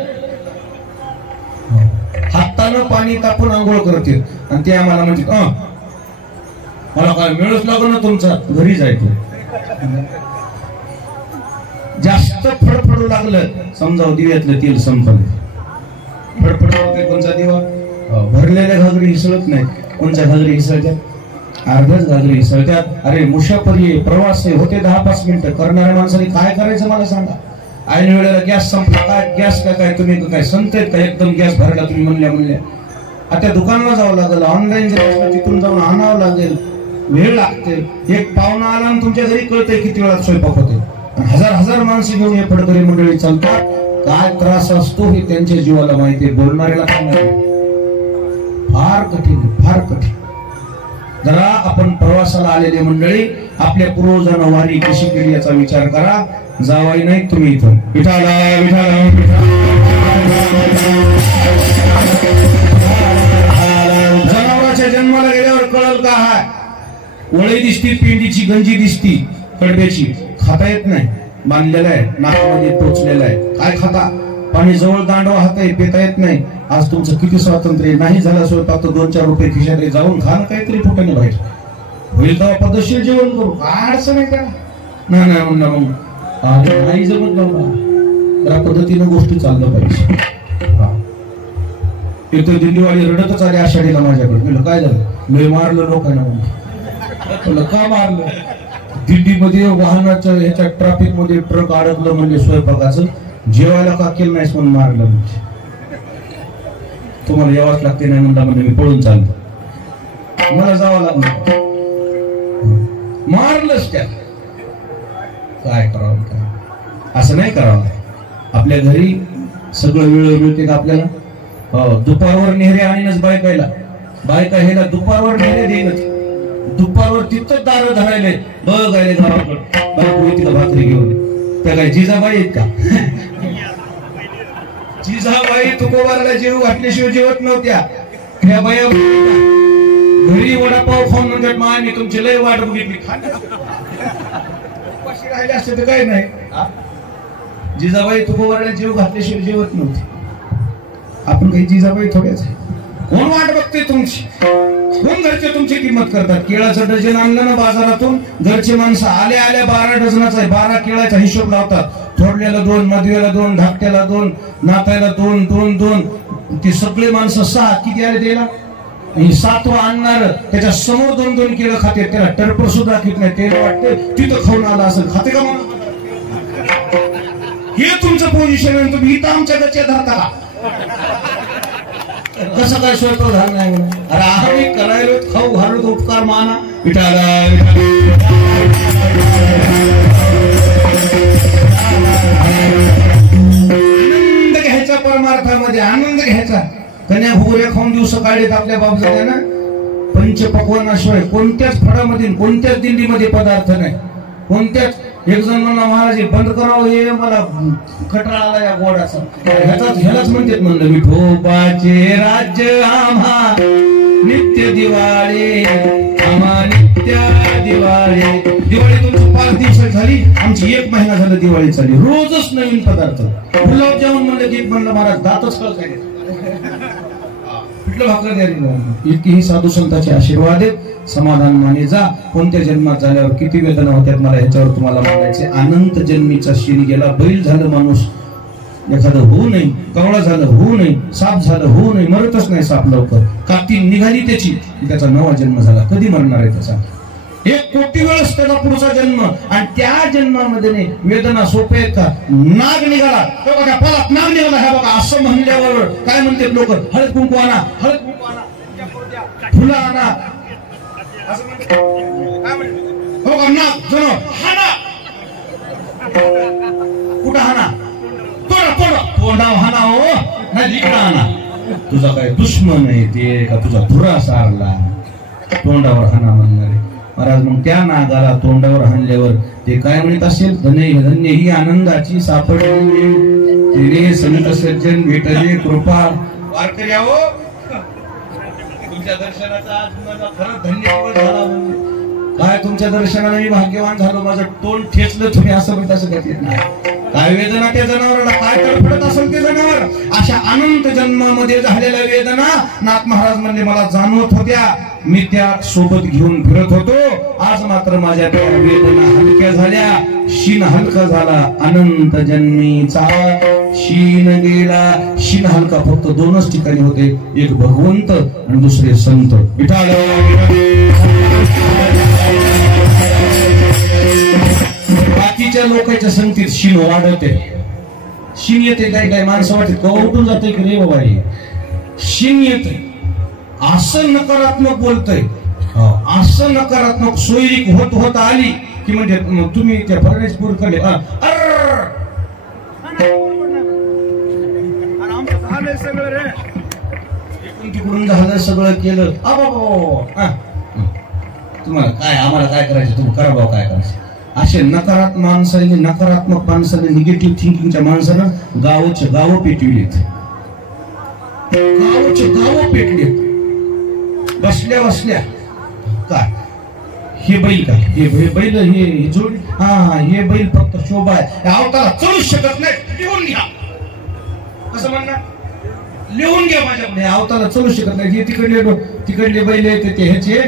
हातानं पाणी तापून आंघोळ करतील आणि ते आम्हाला म्हणजे मला काय मिळूच लागलो ना तुमचा घरी जायचं. जास्त फडफडू लागलं समजावं दिव्यातलं तेल संपलं. फडफड होते. कोणचा दिवा? भरलेल्या घागरी हिसळत नाही. कोणत्या घागरी हिसळत्यात? अर्ध्याच घागरी हिसळत्यात. अरे मुसाफरी प्रवास होते 10-5 मिनिटं. करणाऱ्या माणसाने काय करायचं मला सांगा? ऐन वेळेला गॅस संपला. काय गॅस काय तुम्ही काय संत आहेत का? एकदम गॅस भरला तुम्ही म्हणल्या आता दुकानाला जावं लागेल. ऑनलाईन जर तिथून जाऊन आणावं लागेल. वेळ लागते. एक पाहुणा आला आणि तुमच्या घरी कळतंय किती वेळात स्वयंपाक होते. हजार माणसं घेऊन हे फडकरी मंडळी चालतात. काय त्रास असतो हे त्यांच्या जीवाला माहिती. बोलणाऱ्याला काय माहिती? फार कठीण, फार कठीण. जरा आपण प्रवासाला आलेले मंडळी आपल्या पूर्वजांना वारी कशी केली याचा विचार करा. जावाई नाही तुम्ही इथं. विठाला विठाला जनावराच्या जन्माला गेल्यावर कळल का? हाय वळी दिसती, पेंडीची गंजी दिसती. कडब्याची खाता येत नाही, बांधलेला आहे, नाकामध्ये टोचलेला आहे, काय खाता? पाणी जवळ दांडवा हात आहे, पिता येत नाही. आज तुमचं किती स्वातंत्र्य नाही झालं स्वयंपाक तर 2-4 रुपये खिशात जाऊन खा ना काहीतरी फुटाने बाहेर होईल तेव्हा पद्धतशीर जेवण करू, काय अडचण आहे त्याला? नाही म्हणलं मग नाही जमत बाबा, त्या पद्धतीनं गोष्टी चाललं पाहिजे. एक तर दिल्लीवाडी रडतच आले आषाढीला माझ्याकडे. म्हणलं काय झालं? मी मारलं लोकांना. म्हणलं का मारलं? दिल्लीमध्ये वाहनाच्या ह्याच्या ट्रॅफिक मध्ये ट्रक अडकलं म्हणजे स्वयंपाकाचं, जेवायला का केलं नाहीस म्हणून मारलं. म्हणजे तुम्हाला यावंच लागते नाही म्हणला म्हणजे मी पळून चाललो, मला जावं लागलं. मारलंच त्या. काय करावं? काय असं नाही करावं. आपल्या घरी सगळं वेळ मिळते का आपल्याला? दुपारवर नेहरे आणीनच बायकायला, बायका ह्याला दुपारवर नेहरे देईनच. दुपारवर तिथंच दार धरायले बघायले गावाकडं, बायको येते का भाकरी घेऊन? त्या काय जिजाबाई आहेत का? जिजाबाई तुकोबाराला जेव वाटल्याशिवाय जेवत नव्हत्या. ह्या बाया घरी वडापाव खाऊन म्हणतात मा मी तुमची लय वाट बघितली, उपाशी राहिले असते तर काही नाही. जिजाबाई तुकोबाराला जेव घातल्याशिवाय जेवत नव्हते. आपण काही जिजाबाई थोड्याच आहे. कोण वाट बघते तुमची? कोण घरचे तुमची किंमत करतात? केळाचं डझन आणलं ना बाजारातून, घरचे माणसं आल्या 12 डझनाचा आहे, 12 केळाचा हिशोब लावतात. थोडल्याला 2, मधव्याला 2, धाकट्याला 2, नातायला 2. ते सगळे माणसं 6 किती आले द्यायला? 7वं आणणार त्याच्या समोर 2 केळं खाते, त्याला टर्पर सुद्धा खात नाही. त्याला वाटते तिथं खाऊन आला असेल, खाते का म्हणून? हे तुमचं पोझिशन आहे. तुम्ही इथं आमच्या गच्च्या धरता कसं काय स्वयंपाक झाला नाही म्हणून? अरे आम्ही करायलो खाऊ घालू उपकार माना. आनंद घ्यायचा, परमार्थामध्ये आनंद घ्यायचा. कन्या भुगऱ्या खाऊन दिवस काढलेत आपल्या बापजात्यानं. पंचपक्वानाशिवाय कोणत्याच फळामध्ये कोणत्याच दिंडीमध्ये पदार्थ नाही. कोणत्याच. एक जण म्हणला महाराज बंद करावं, हे मला खटरा आला या गोडाचा. ह्यालाच म्हणतात म्हणलं विठोबाचे राज्य आम्हा नित्य दिवाळी, आम्हा नित्य दिवाळी. दिवाळी तुमची 5 दिवस झाली, आमची 1 महिना झाला दिवाळी चालली. रोजच नवीन पदार्थ. गुलाबजामुन म्हणलं की म्हणलं महाराज दातच कळत पिठलं भाकर द्यायला. इतकी साधू संतांचे आशीर्वाद आहेत. समाधान माने जा. कोणत्या जन्मात झाल्यावर किती वेदना होत्यात मला ह्याच्यावर तुम्हाला म्हणायचे. अनंत जन्मीचा शिरी गेला. बैल झालं माणूस एखादं होऊ नये, कवळा झालं होऊ नये, साप झालं होऊ नये. मरतच नाही साप लवकर. काती निघाली त्याची, त्याचा 9वा जन्म झाला. कधी मरणार आहे त्याचा? 1 कोटी वेळेस त्याचा पुढचा जन्म. आणि त्या जन्मामध्ये वेदना सोपे आहेत का? नाग निघाला तो बघा, पलात नाग निघाला हे बघा, असं म्हणल्यावर काय म्हणतात लोक? हळद कुंकू आणा, हळद कुंकू आणा, फुलं आणा, असं म्हणतात. हो का? नाग जण हाना. कुठं हाना? तोंडाव हाना. हो नाही, इकडं हाना. तुझा काय दुश्मन आहे ते का तुझा धुरा सारला? तोंडावर हाना म्हणणारे महाराज. मग त्या नागाला तोंडावर हाणल्यावर ते काय म्हणत असेल? धन्य ही आनंदाची सापडली, संत सज्जन भेटले कृपा. वारकऱ्या हो, तुमच्या दर्शनाचा आज माझा खरंच धन्य दिवस झाला. काय तुमच्या दर्शनाने मी भाग्यवान झालो. माझं तोंड ठेचलं तुम्ही असं म्हणता शकत नाही. काय वेदना त्या जनावराला, काय तडफडत असेल ते जनावर. अशा अनंत जन्मामध्ये झालेल्या वेदना नाथ महाराज म्हणले मला जाणवत होत्या. मी त्या सोबत घेऊन फिरत होतो. आज मात्र माझ्या त्या वेदना हलक्या झाल्या. शीन हलका झाला. अनंत जन्मीचा शीन गेला. शीन हलका फक्त 2च ठिकाणी होते, एक भगवंत आणि दुसरे संत. विठाळ. बाकीच्या लोकांच्या संगतीत शीन वाढते. शीन येते काय काय माणसं वाटते कवा उठून जाते की रे बाबा हे शीन येते. असं नकारात्मक बोलतय, असं नकारात्मक सोयरीक होत आली की म्हणजे तुम्ही त्या फर्नेसपूर कडे तिकडून झालं सगळं केलं. तुम्हाला काय, आम्हाला काय करायचं, तुम्ही करा भाऊ काय करायचं. असे नकारात्मक माणसाने निगेटिव्ह थिंकिंगच्या माणसानं गाव पेटविलेत. गावचे गाव पेटलेत. बसल्या काय हे बैल का हे बैल हे जोड हा हे बैल फक्त शोभा आहे, अवताला चढू शकत नाही, लिहून घ्या. कसं म्हणणार, लिहून घ्या माझ्याकडे, अवताला चढू शकत नाही. हे तिकडले बैल आहेत ते ह्याचे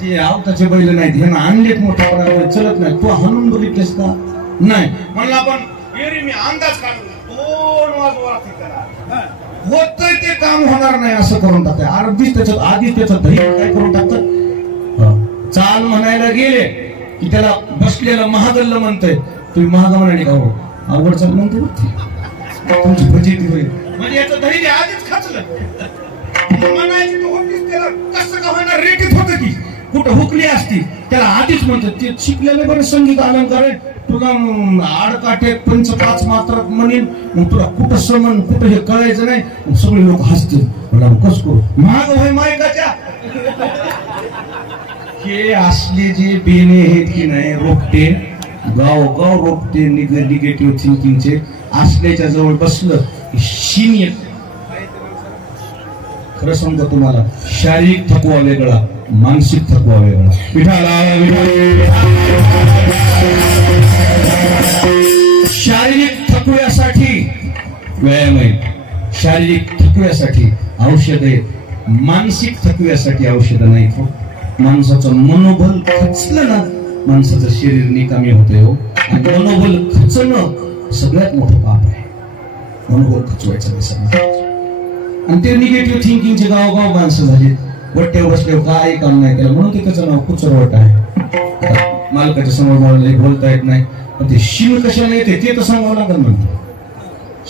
ते अवताचे बैल नाहीत, ह्यांना आणलेत मोठ्या प्रमाणात, चलत नाही. तू हाणून बघितलेस का? नाही. म्हणलं आपण मी अंदाज काढला 2 वाजता होतंय ते काम होणार नाही असं करून टाकतंय. आधीच त्याचं दही काय करून टाकतं, चाल म्हणायला गेले की त्याला बसलेलं महागल्ल म्हणतंय, तुम्ही महाग म्हणाले का? हो अवघड चाल म्हणतो तुमची फजिती होईल, म्हणजे याचं दही आधीच खाचलं म्हणायची तो होतीच, त्याला कसं का होणार रेटीत होतं की कुठं हुकली असती, त्याला आधीच म्हणतात. ते शिकलेलं बरं संगीत अलंकार आहे, तुला आडकाठे 5 मात्रात म्हणेन, मग तुला कुठं समन कुठं हे कळायचं नाही, सगळे लोक हसतील. मला कस करू महाग होय मायकाच्या. हे असले जे बेने आहेत की नाही रोपटे, गाव रोपटे निगेटिव्ह थिंकिंगचे असल्याच्या जवळ बसलं की शीन येत. खरं सांगतो तुम्हाला, शारीरिक थकवा वेगळा, मानसिक थकवा वेगळा. शारीरिक थकव्यासाठी व्यायाम आहे, शारीरिक थकव्यासाठी औषध आहे, मानसिक थकव्यासाठी औषधं नाहीत. माणसाचं मनोबल खचलं ना, माणसाचं शरीर निकामी होते हो. आणि मनोबल खचणं सगळ्यात मोठं पाप आहे. मनोबल खचवायचं नसेल आणि ते निगेटिव्ह थिंकिंगचे गावगाव माणसं झाली, वट्ट्यावर बसल्यावर काय काम नाही केलं म्हणून ते त्याचं नाव कुचरवट आहे. मालकाच्या समोर बोलता येत नाही, पण ते शिन कशाने येते ते तर सांगावं लागेल. म्हणतो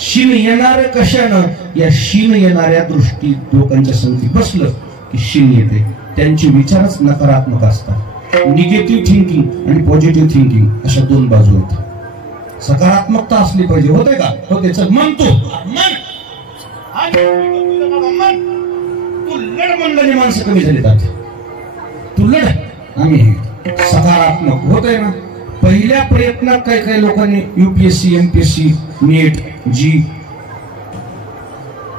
शिन येणार कशानं, या शिन येणाऱ्या दृष्टी लोकांच्या संगती बसलं की शिन येते. त्यांचे विचारच नकारात्मक असतात. निगेटिव्ह थिंकिंग आणि पॉझिटिव्ह थिंकिंग अशा 2 बाजू आहेत. सकारात्मकता असली पाहिजे. होते का? होते. चल म्हणतो तू लढ म्हणलं, माणसं कमी झाली जात. तू लढ, आम्ही सकारात्मक होतंय ना. पहिल्या प्रयत्नात काही लोकांनी UPSC MPSC नीट जी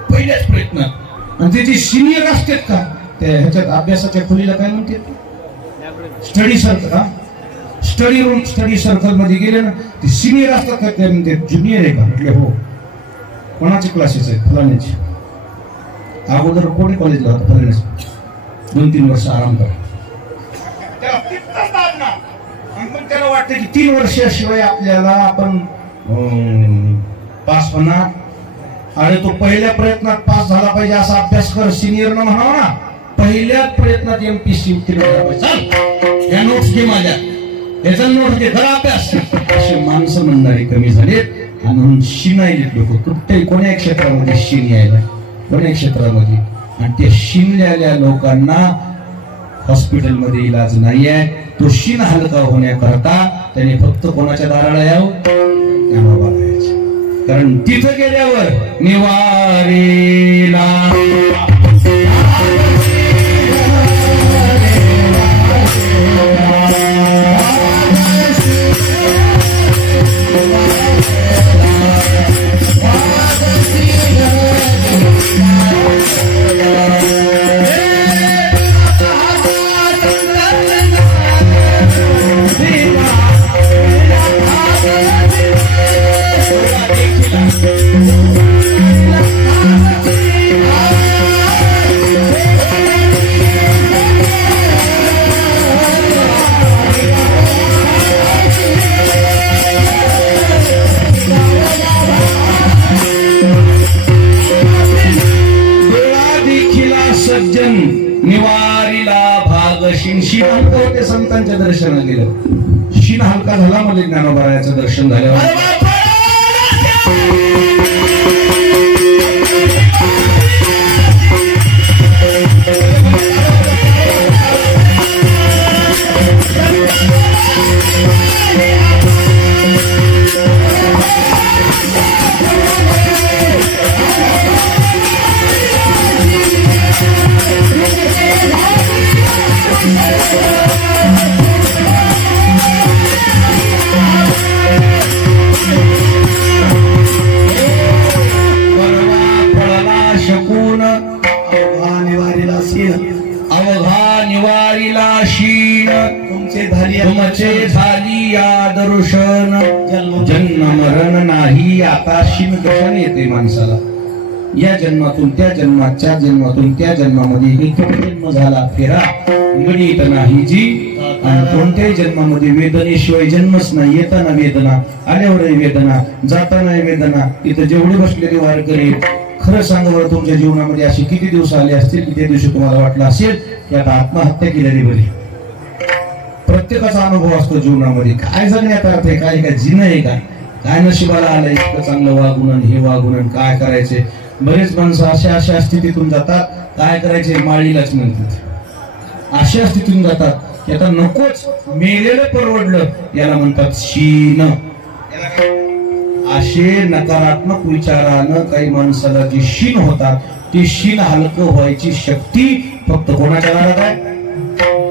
पहिल्याच प्रयत्नात, आणि ते जे सिनियर असतात का त्या ह्याच्यात अभ्यासाच्या खोलीला काय म्हणतात, स्टडी सर्कल, स्टडी सर्कल मध्ये गेले ना, ते सिनियर असतात का ते म्हणते ज्युनियर आहे का? म्हटले हो. कोणाचे क्लासेस आहेत? फलाण्याचे. अगोदर कोणी कॉलेजला होता? फलाण्याचे. 2-3 वर्ष आराम करा. त्याला वाटतं की 3 वर्षाशिवाय आपल्याला आपण पास होणार. आणि तो पहिल्या प्रयत्नात पास झाला पाहिजे असा अभ्यास कर. सिनियरनं म्हणावं ना, पहिल्याच प्रयत्नात MPSC उत्तीर्ण झाला पाहिजे. या नोट्स घे माझ्या, याचा नोट्स घे, खरा अभ्यास. असे माणसं म्हणणारे कमी झालेत. आणि म्हणून शिनायलेत लोक कुठेही कोण्या क्षेत्रामध्ये शिन यायला, कोण्या क्षेत्रामध्ये. आणि त्या शिनलेल्या लोकांना हॉस्पिटलमध्ये इलाज नाही आहे. तो शिन हलका होण्याकरता त्याने फक्त कोणाच्या दाराला यावं, ज्ञानोबा राहायचे. कारण तिथं गेल्यावर निवारेला निवारीला भाग शिन. शिन हलका होते संतांच्या दर्शनाला गेलं. शिन हलका झाला म्हणजे ज्ञानोबारायाचं दर्शन झाल्यावर निवारिला शीन तुमचे झाली तुमचे झाली या दर्शन जन्म मरण नाही आता शीन कशाने येते माणसाला या जन्मातून त्या जन्माच्या जन्मातून त्या जन्मामध्ये एक जन्म झाला फेरा गणित नाही जी आणि कोणत्याही जन्मामध्ये वेदनेशिवाय जन्मच नाही येताना वेदना आल्यावर वेदना जाताना वेदना इथं जेवढे बसलेले वारकरी खरं सांगा बरं तुमच्या जीवनामध्ये असे किती दिवस आले असतील की त्या दिवशी तुम्हाला वाटलं असेल की आता आत्महत्या केलेली बरी प्रत्येकाचा अनुभव असतो जीवनामध्ये काय जगण्यात अर्थ आहे काय काय जिन आहे का काय नशिबाला आलंय इतकं चांगलं वागून हे वागून काय करायचे बरेच माणसं अशा स्थितीतून जातात काय करायचे माळीलाच म्हणतात अशा स्थितीतून जातात की आता नकोच मेलेलं परवडलं याला म्हणतात शीन असे नकारात्मक विचारानं काही माणसाला जी शीन होतात ती शीन हलकं व्हायची शक्ती फक्त कोणाच्या दारात आहे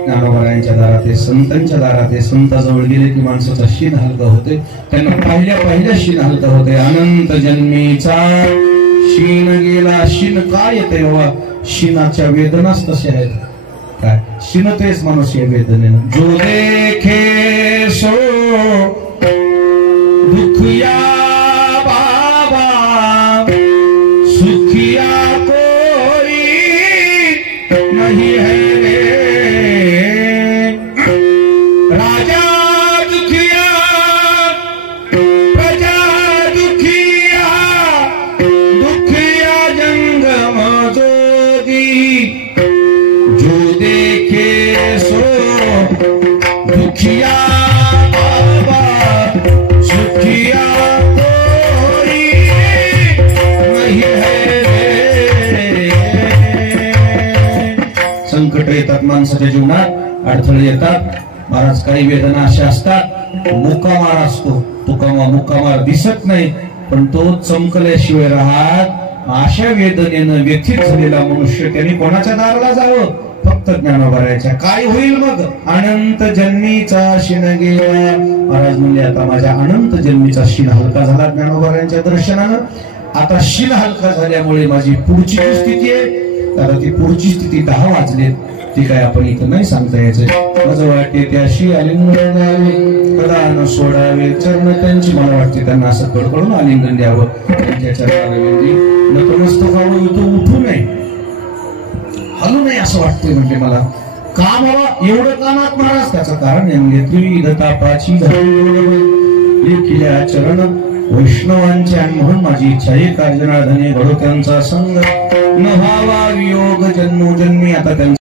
ज्ञानोबारायांच्या दारात आहे संतांच्या दारात आहे संताजवळ गेले की माणसाचा शीन हलका होते त्यांना पहिल्या शीन हलका होते अनंत जन्मीचा शीन गेला शीन काय येते बाबा शीनाच्या वेदनाच तसे आहेत काय शीन तेच माणूस या वेदनेनं जो देखे सो दुखिया बाबा सुखिया कोई नहीं है रे राजा दुखिया प्रजा दुखिया दुखिया जंगम जोगी जो देखे सो दुखिया संकट येतात माणसाच्या जीवनात अडथळे येतात महाराज काही वेदना अशा असतात मुक्कामार असतो मुक्कामार दिसत नाही पण तो चमकल्याशिवाय राहत अशा वेदनेनं व्यथित झालेला मनुष्य त्याने कोणाच्या दाराला जावं फक्त ज्ञानोबारायांच्या काय होईल मग अनंत जन्मीचा शीन गेला महाराज म्हणले आता माझ्या अनंत जन्मीचा शीन हलका झाला ज्ञानोबारायांच्या दर्शनानं आता शीन हलका झाल्यामुळे माझी पुढची स्थिती आहे आता ती पुढची स्थिती 10 वाजले ती काय आपण इथं नाही सांगता यायचं माझं वाटते त्याशी आलिंगन द्यावे कदा न सोडावे चरण त्यांची मला वाटते त्यांना असं कडकडून आलिंगन द्यावं त्यांच्या चरणाला नतमस्तक व्हावं इथं उठू नये हलू नये असं वाटतंय म्हणजे मला का बाबा एवढं कानात महाराज त्याचं कारण म्हणजे त्रिविध तापाची लेखिल्या चरण वैष्णवांचे आणि म्हणून माझी इच्छा आहे कार्जनाधने घडो त्यांचा संग न व्हावा वियोग जन्मोजन्मी आता त्यांचा